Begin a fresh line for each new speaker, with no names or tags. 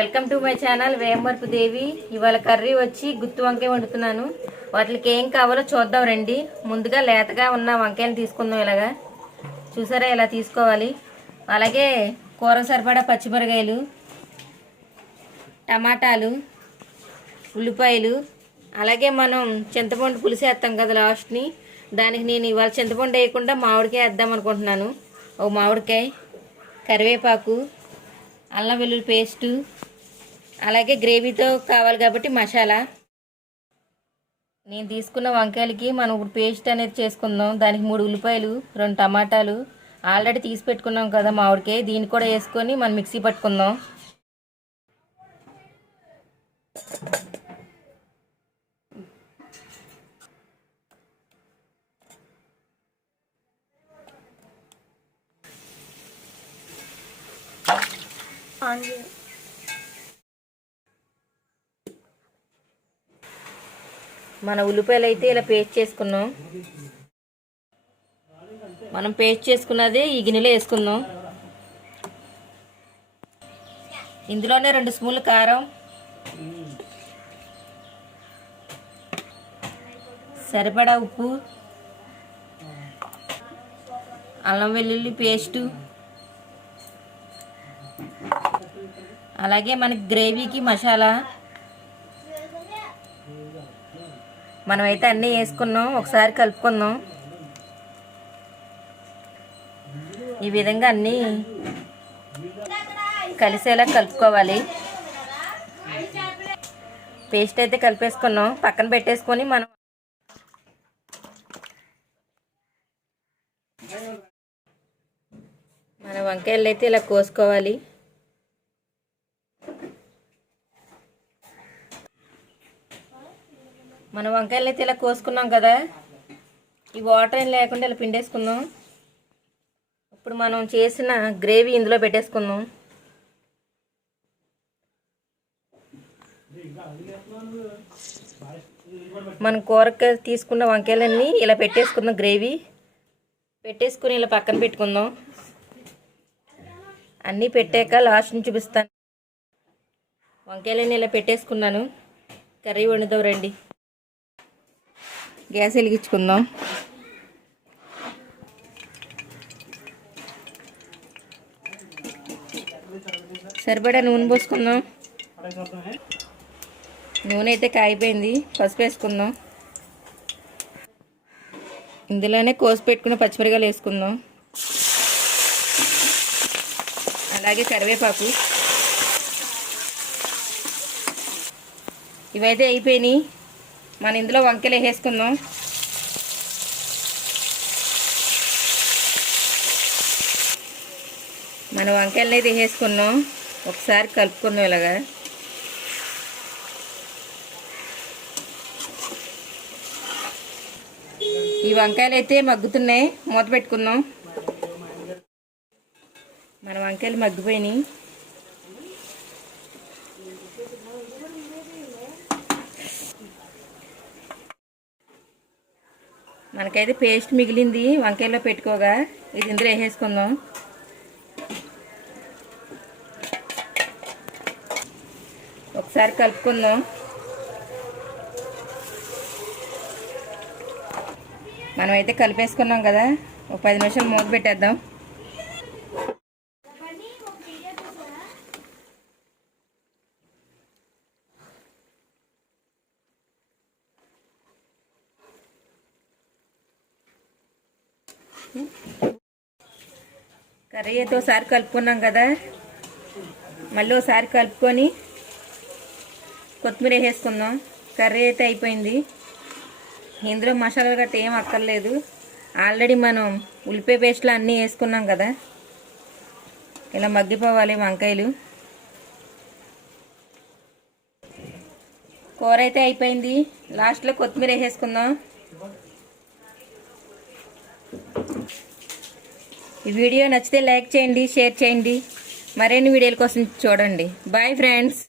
Welcome to my channel Vemarpu Devi. ఇవాళ curry వచ్చి గుత్తి వంకాయ వండుతున్నాను. వాటికి ఏం కావాలో చూద్దాం రండి. ముందుగా లేతగా ఉన్న వంకాయలు తీసుకుందాం ఇలాగా. చూసారా ఇలా తీసుకోవాలి? అలాగే కూర సరిపడా పచ్చిమిరకాయలు టమాటాలు ఉల్లిపాయలు అలాగే మనం చింతపండు పులుసు వేస్తాం కదా లాస్ట్ని. దానికి నేను ఇవాళ చింతపండు వేయకుండా మామిడికాయ వేద్దాం అనుకుంటున్నాను. ఓ మామిడికాయ కరివేపాకు అల్లం వెల్లుల్లి పేస్టు అలాగే గ్రేవీతో కావాలి కాబట్టి మసాలా. నేను తీసుకున్న వంకాయలకి మనం ఇప్పుడు పేస్ట్ అనేది చేసుకుందాం. దానికి మూడు ఉల్లిపాయలు రెండు టమాటాలు. ఆల్రెడీ తీసి పెట్టుకున్నాం కదా మామిడికాయ. దీన్ని కూడా వేసుకొని మనం మిక్సీ పట్టుకుందాం. మన ఉల్లిపాయలు అయితే ఇలా పేస్ట్ చేసుకున్నాం. మనం పేస్ట్ చేసుకున్నది ఈ గిన్నెలో వేసుకుందాం. ఇందులోనే రెండు స్పూన్లు కారం. సరిపడా ఉప్పు. అల్లం వెల్లుల్లి పేస్టు. అలాగే మనకి గ్రేవీకి మసాలా. మనమైతే అన్నీ వేసుకున్నాం ఒకసారి కలుపుకుందాం ఈ విధంగా అన్నీ కలిసేలా కలుపుకోవాలి. పేస్ట్ అయితే కలిపేసుకున్నాం పక్కన పెట్టేసుకొని మనం మన వంకాయలు అయితే ఇలా కోసుకోవాలి. మన వంకాయలు అయితే ఇలా కోసుకున్నాం కదా ఈ వాటర్ ఏం లేకుండా ఇలా పిండేసుకుందాం. ఇప్పుడు మనం చేసిన గ్రేవీ ఇందులో పెట్టేసుకుందాం. మనం కూరకి తీసుకున్న వంకాయలన్నీ ఇలా పెట్టేసుకుందాం గ్రేవీ పెట్టేసుకుని ఇలా పక్కన పెట్టుకుందాం. అన్నీ పెట్టాక లాస్ట్ నుంచి చూపిస్తాను. వంకాయలన్నీ ఇలా పెట్టేసుకున్నాను. కర్రీ వండుదాం రండి. గ్యాస్ వెలిగించుకుందాం. సరిపడా నూనె పోసుకుందాం. నూనె అయితే కాగిపోయింది. పసుపు వేసుకుందాం. ఇందులోనే కోసి పెట్టుకున్న పచ్చిమిరకాయలు వేసుకుందాం. అలాగే కరివేపాకు. ఇవైతే అయిపోయినాయి. మన ఇందులో వంకాయలు వేసేసుకుందాం. మన వంకాయలు అయితే వేసేసుకున్నాం. ఒకసారి కలుపుకుందాం ఇలాగా. ఈ వంకాయలు అయితే మగ్గుతున్నాయి. మూత పెట్టుకుందాం. మన వంకాయలు మగ్గిపోయినాయి. మనకైతే పేస్ట్ మిగిలింది వంకాయలో పెట్టుకోగా. ఇది ఇందులో వేసేసుకుందాం. ఒకసారి కలుపుకుందాం. మనమైతే కలిపేసుకున్నాం కదా. ఒక పది నిమిషాలు మూత పెట్టేద్దాం. కర్రీ అయితే ఒకసారి కలుపుకున్నాం కదా. మళ్ళీ ఒకసారి కలుపుకొని కొత్తిమీర వేసేసుకుందాం కర్రీ అయితే అయిపోయింది. ఇందులో మసాలాలు గట్ట ఏం అక్కర్లేదు. ఆల్రెడీ మనం ఉల్లిపాయ పేస్ట్లో అన్నీ వేసుకున్నాం కదా. ఇలా మగ్గిపోవాలి వంకాయలు. కూర అయితే అయిపోయింది. లాస్ట్లో కొత్తిమీర వేసేసుకుందాం ఈ వీడియో నచ్చితే లైక్ చేయండి షేర్ చేయండి. మరిన్ని వీడియోల కోసం చూడండి. Bye friends